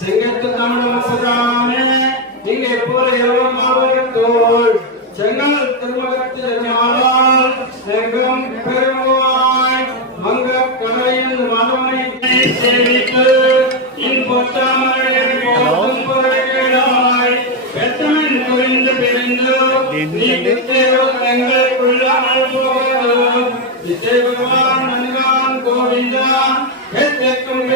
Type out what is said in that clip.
செங்கத்து தமிழ் சதானே இங்கே போல எவ்வளவு மாவட்டத்தோள் செங்கல் திருமகத்தில் ஞானால் செங்கம் பெருமாய் மங்க கடையில் மாணவனை சேவித்து இன்பொட்டாமல் போதும் பொருளாய் பெற்றவன் குறிந்து பிரிந்து